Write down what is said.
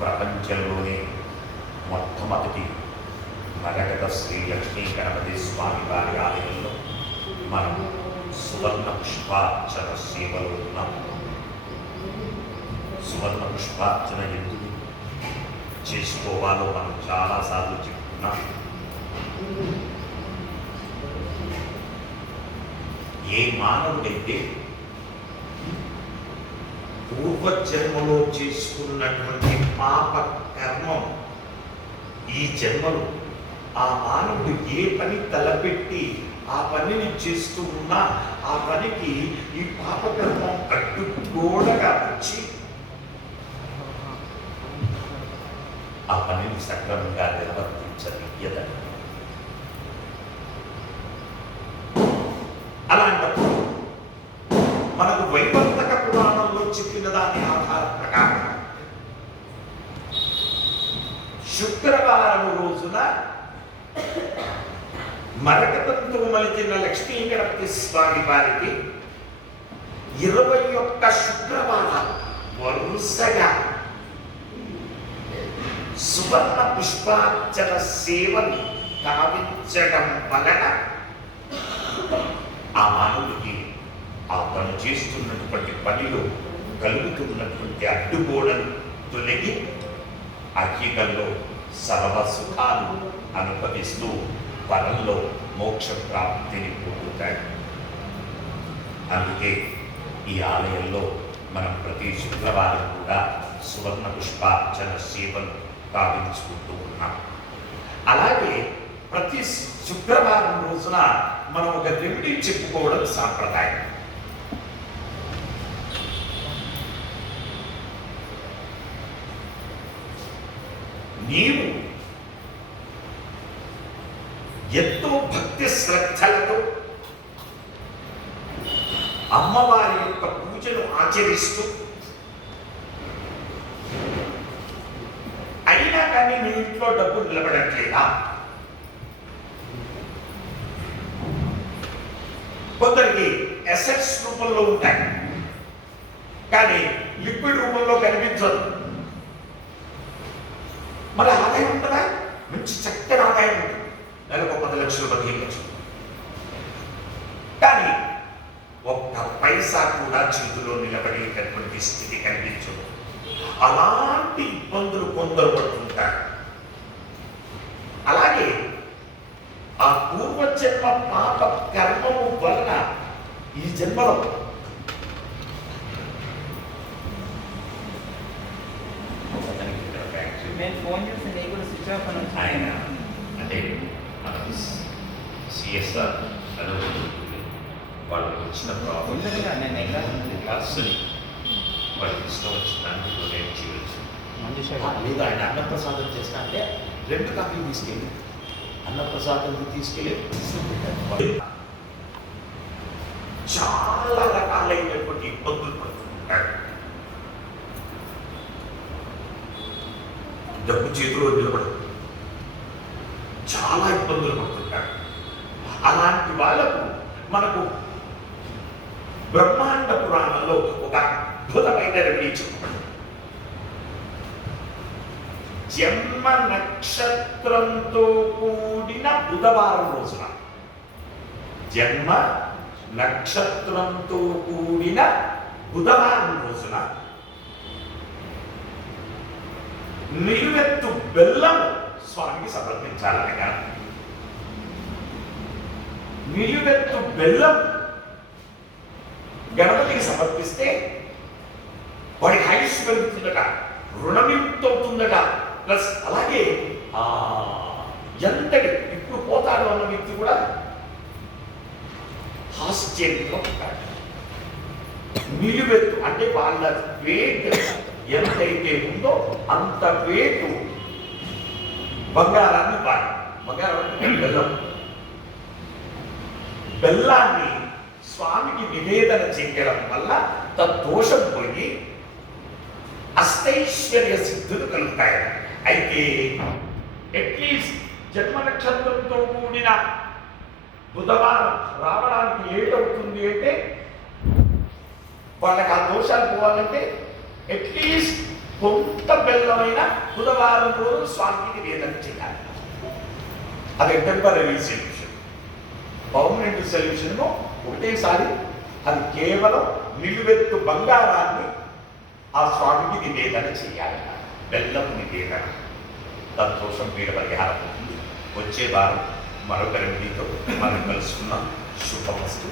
ప్రపంచంలోనే మొట్టమొదటి మరకత శ్రీ లక్ష్మీ గణపతి స్వామి వారి ఆలయంలో మనం సువర్ణ పుష్పార్చన సేవలో ఉన్నాం. సువర్ణ పుష్పార్చన ఎందుకు చేసుకోవాలో మనం చాలాసార్లు చెప్పుకున్నాం. ఏ మానవుడైతే పూర్వజన్మలో చేసుకున్నటువంటి పాప కర్మం ఈ జన్మలో ఆ మానవుడు ఏ పని తలపెట్టి ఆ పనిని చేస్తూ ఉన్నా ఆ పనికి ఈ పాపకర్మం అడ్డుగోడగా వచ్చి ఆ పనిని సక్రమంగా నిర్వర్తించనియదని. అలాంటప్పుడు మనకు వైవర్తక పురాణంలో చెప్పిన దాని ఆధార ప్రకారం శుక్రవారం రోజున మరకతంతో మలిచిన లక్ష్మీ గణపతి స్వామి వారికి 21 శుక్రవారాలు వరుసగా సువర్ణ పుష్పార్చన సేవలు కావించడం వలన ఆ మానవుడికి ఆ పని చేస్తున్నటువంటి పనిలో కలుగుతున్నటువంటి అడ్డుగోడలు తొలగి అఖికల్లో సర్వ సుఖాలు అనుభవిస్తూ పరంలో మోక్ష ప్రాప్తిని పొందుతాయి. అందుకే ఈ ఆలయంలో మనం ప్రతి శుక్రవారం కూడా సువర్ణ పుష్పార్చన సేవలు కావించుకుంటూ ఉన్నాం. అలాగే ప్రతి శుక్రవారం రోజున మనం ఒక రెమెడీ చెప్పుకోవడం సాంప్రదాయం. నీవు ఎంతో భక్తి శ్రద్ధలతో అమ్మవారి యొక్క పూజను ఆచరిస్తూ అయినా కానీ నీ ఇంట్లో డబ్బు నిలబడట్లేదా? కొందరికి అసెట్స్ రూపంలో ఉంటాయి కానీ లిక్విడ్ రూపంలో కనిపించదు. మరి ఆదాయం ఉంటుందా? మంచి చక్కని ఆదాయం ఉంటుంది, నెలకు 10 లక్షలు బతికేయచ్చు. కానీ ఒక్క పైసా కూడా చేతిలో నిలబడేటటువంటి స్థితి కనిపించదు. అలాంటి ఇబ్బందులు కొందరు పడుతుంటారు. అలాగే ఆ పూర్వజన్మ పాప కర్మము వలన ఈ జన్మలో ఆయన అంటే మన సిఎస్ఆర్ వాళ్ళకి వచ్చిన ప్రాబ్లమ్స్ వాళ్ళకి ఇష్టం వచ్చిందాన్ని డొనేట్ చేయవచ్చు. లేదా ఆయన అన్నప్రసాదం చేస్తా అంటే 2 కాపీలు తీసుకెళ్ళి అన్నప్రసాదం తీసుకెళ్ళి చాలా రకాలైనటువంటి ఇబ్బందులు పడుతుంటారు. డబ్బు చేతిలో నిలబడదు, చాలా ఇబ్బందులు పడుతుంటారు. అలాంటి వాళ్ళకు మనకు బ్రహ్మాండ పురాణంలో ఒక అద్భుతమైన రెమెడీ చెప్పబడింది. జన్మ నక్షత్రంతో కూడిన బుధవారం రోజున, జన్మ నక్షత్రంతో కూడిన బుధవారం రోజున నిలువెత్తు బెల్లం స్వామికి సమర్పించాలనగా, నిలువెత్తు బెల్లం గణపతికి సమర్పిస్తే వాడి ఆయుష్ పెరుగుతుందట, రుణమితవుతుందట. ప్లస్ అలాగే ఎంతటి ఇప్పుడు పోతాడు అన్న వ్యక్తి కూడా ఆశ్చర్యంగా ఉంటాడు. నిలువెత్తు అంటే వాళ్ళ వెయిట్ ఎంతైతే ఉందో అంత వెయిట్ బంగారాన్ని బంగారం బెల్లం, బెల్లాన్ని స్వామికి నివేదన చేయడం వల్ల తద్దోషం పోయి అష్టైశ్వర్య సిద్ధులు కలుగుతాయి. అయితే అట్లీస్ట్ జన్మ నక్షత్రంతో కూడిన బుధవారం రావడానికి లేట్ అవుతుంది అంటే వాళ్ళకి ఆ దోషాలు పోవాలంటే అట్లీస్ట్ కొంత బెల్లమైన బుధవారం రోజు స్వామికి నివేదన చేయాలి. అది టెంపరీ సొల్యూషన్. పర్మనెంట్ సొల్యూషన్ ఒకటేసారి అది కేవలం నిలువెత్తు బంగారాన్ని ఆ స్వామికి నివేదన చేయాలి. బెల్లం నివేదన దానికోసం పీడ పరిహారం అవుతుంది. వచ్చే వారం మరొక రెమెడీతో మనం కలుసుకున్నాం. శుభమస్తు.